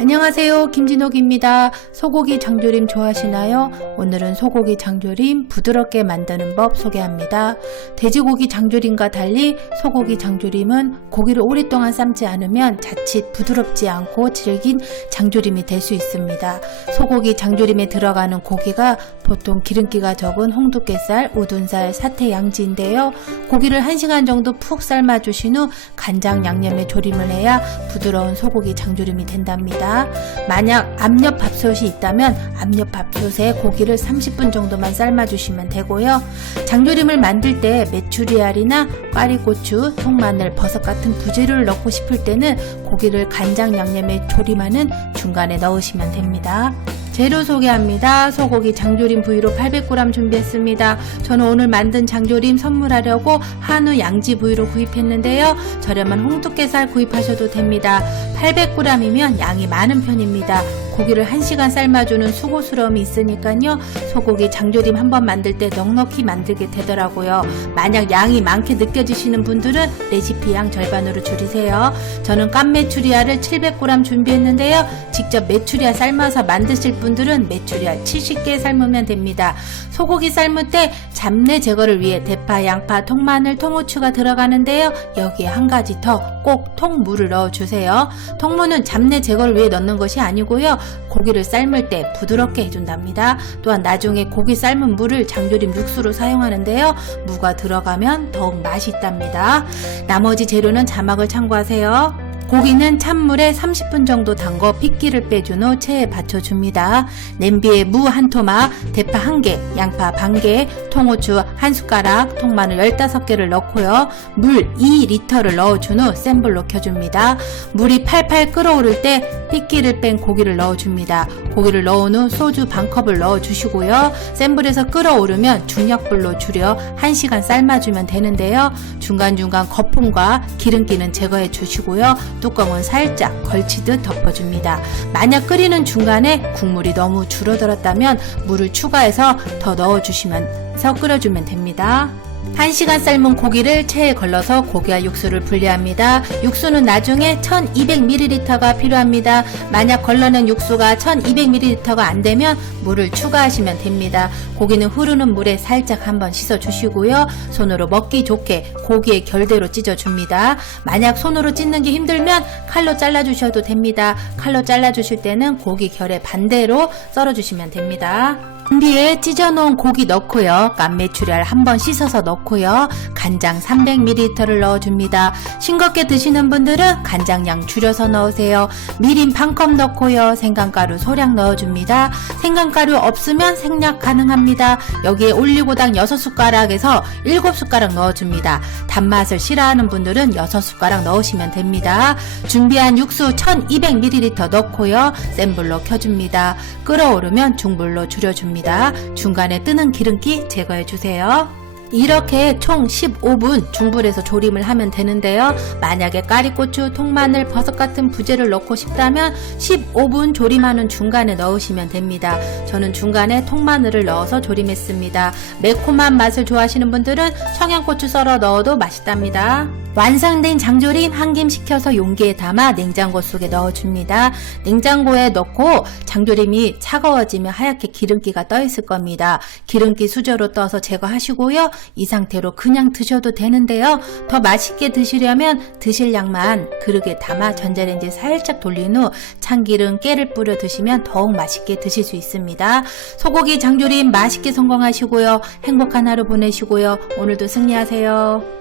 안녕하세요, 김진옥입니다. 소고기 장조림 좋아하시나요? 오늘은 소고기 장조림 부드럽게 만드는 법 소개합니다. 돼지고기 장조림과 달리 소고기 장조림은 고기를 오랫동안 삶지 않으면 자칫 부드럽지 않고 질긴 장조림이 될 수 있습니다. 소고기 장조림에 들어가는 고기가 보통 기름기가 적은 홍두깨살, 우둔살, 사태 양지인데요. 고기를 1시간 정도 푹 삶아주신 후 간장 양념에 조림을 해야 부드러운 소고기 장조림이 된답니다. 만약 압력밥솥이 있다면 압력밥솥에 고기를 30분 정도만 삶아주시면 되고요. 장조림을 만들 때 메추리알이나 꽈리고추, 통마늘, 버섯 같은 부재료를 넣고 싶을 때는 고기를 간장 양념에 조림하는 중간에 넣으시면 됩니다. 재료 소개합니다. 소고기 장조림 부위로 800g 준비했습니다. 저는 오늘 만든 장조림 선물하려고 한우 양지 부위로 구입했는데요. 저렴한 홍두깨살 구입하셔도 됩니다. 800g이면 양이 많은 편입니다. 고기를 1시간 삶아주는 수고스러움이 있으니까요. 소고기 장조림 한번 만들 때 넉넉히 만들게 되더라고요. 만약 양이 많게 느껴지시는 분들은 레시피 양 절반으로 줄이세요. 저는 깐메추리알을 700g 준비했는데요. 직접 메추리알 삶아서 만드실 분들은 메추리알 70개 삶으면 됩니다. 소고기 삶을 때 잡내 제거를 위해 대파, 양파, 통마늘, 통후추가 들어가는데요. 여기에 한 가지 더 꼭 통무를 넣어주세요. 통무는 잡내 제거를 위해 넣는 것이 아니고요. 고기를 삶을 때 부드럽게 해준답니다. 또한 나중에 고기 삶은 물을 장조림 육수로 사용하는데요. 무가 들어가면 더욱 맛이 있답니다. 나머지 재료는 자막을 참고하세요. 고기는 찬물에 30분 정도 담궈 핏기를 빼준 후 체에 받쳐줍니다. 냄비에 무 1토막, 대파 1개, 양파 반개, 통후추 1숟가락, 통마늘 15개를 넣고요. 물 2리터를 넣어준 후 센 불로 켜줍니다. 물이 팔팔 끓어오를 때 핏기를 뺀 고기를 넣어줍니다. 고기를 넣은 후 소주 반컵을 넣어주시고요. 센 불에서 끓어오르면 중약불로 줄여 1시간 삶아주면 되는데요. 중간중간 거품과 기름기는 제거해 주시고요. 뚜껑은 살짝 걸치듯 덮어줍니다. 만약 끓이는 중간에 국물이 너무 줄어들었다면 물을 추가해서 더 넣어주시면서 끓여주면 됩니다. 1시간 삶은 고기를 체에 걸러서 고기와 육수를 분리합니다. 육수는 나중에 1200ml가 필요합니다. 만약 걸러낸 육수가 1200ml가 안되면 물을 추가하시면 됩니다. 고기는 흐르는 물에 살짝 한번 씻어주시고요. 손으로 먹기 좋게 고기의 결대로 찢어줍니다. 만약 손으로 찢는 게 힘들면 칼로 잘라주셔도 됩니다. 칼로 잘라주실 때는 고기 결의 반대로 썰어주시면 됩니다. 냄비에 찢어놓은 고기 넣고요. 깐메추리알 한번 씻어서 넣고요. 간장 300ml를 넣어줍니다. 싱겁게 드시는 분들은 간장량 줄여서 넣으세요. 미림 반컵 넣고요. 생강가루 소량 넣어줍니다. 생강가루 없으면 생략 가능합니다. 여기에 올리고당 6숟가락에서 7숟가락 넣어줍니다. 단맛을 싫어하는 분들은 6숟가락 넣으시면 됩니다. 준비한 육수 1200ml 넣고요. 센 불로 켜줍니다. 끓어오르면 중불로 줄여줍니다. 중간에 뜨는 기름기 제거해주세요. 이렇게 총 15분 중불에서 조림을 하면 되는데요. 만약에 까리고추, 통마늘, 버섯 같은 부재를 넣고 싶다면 15분 조림하는 중간에 넣으시면 됩니다. 저는 중간에 통마늘을 넣어서 조림했습니다. 매콤한 맛을 좋아하시는 분들은 청양고추 썰어 넣어도 맛있답니다. 완성된 장조림 한 김 식혀서 용기에 담아 냉장고 속에 넣어줍니다. 냉장고에 넣고 장조림이 차가워지면 하얗게 기름기가 떠 있을 겁니다. 기름기 수저로 떠서 제거하시고요. 이 상태로 그냥 드셔도 되는데요. 더 맛있게 드시려면 드실 양만 그릇에 담아 전자레인지에 살짝 돌린 후 참기름, 깨를 뿌려 드시면 더욱 맛있게 드실 수 있습니다. 소고기 장조림 맛있게 성공하시고요. 행복한 하루 보내시고요. 오늘도 승리하세요.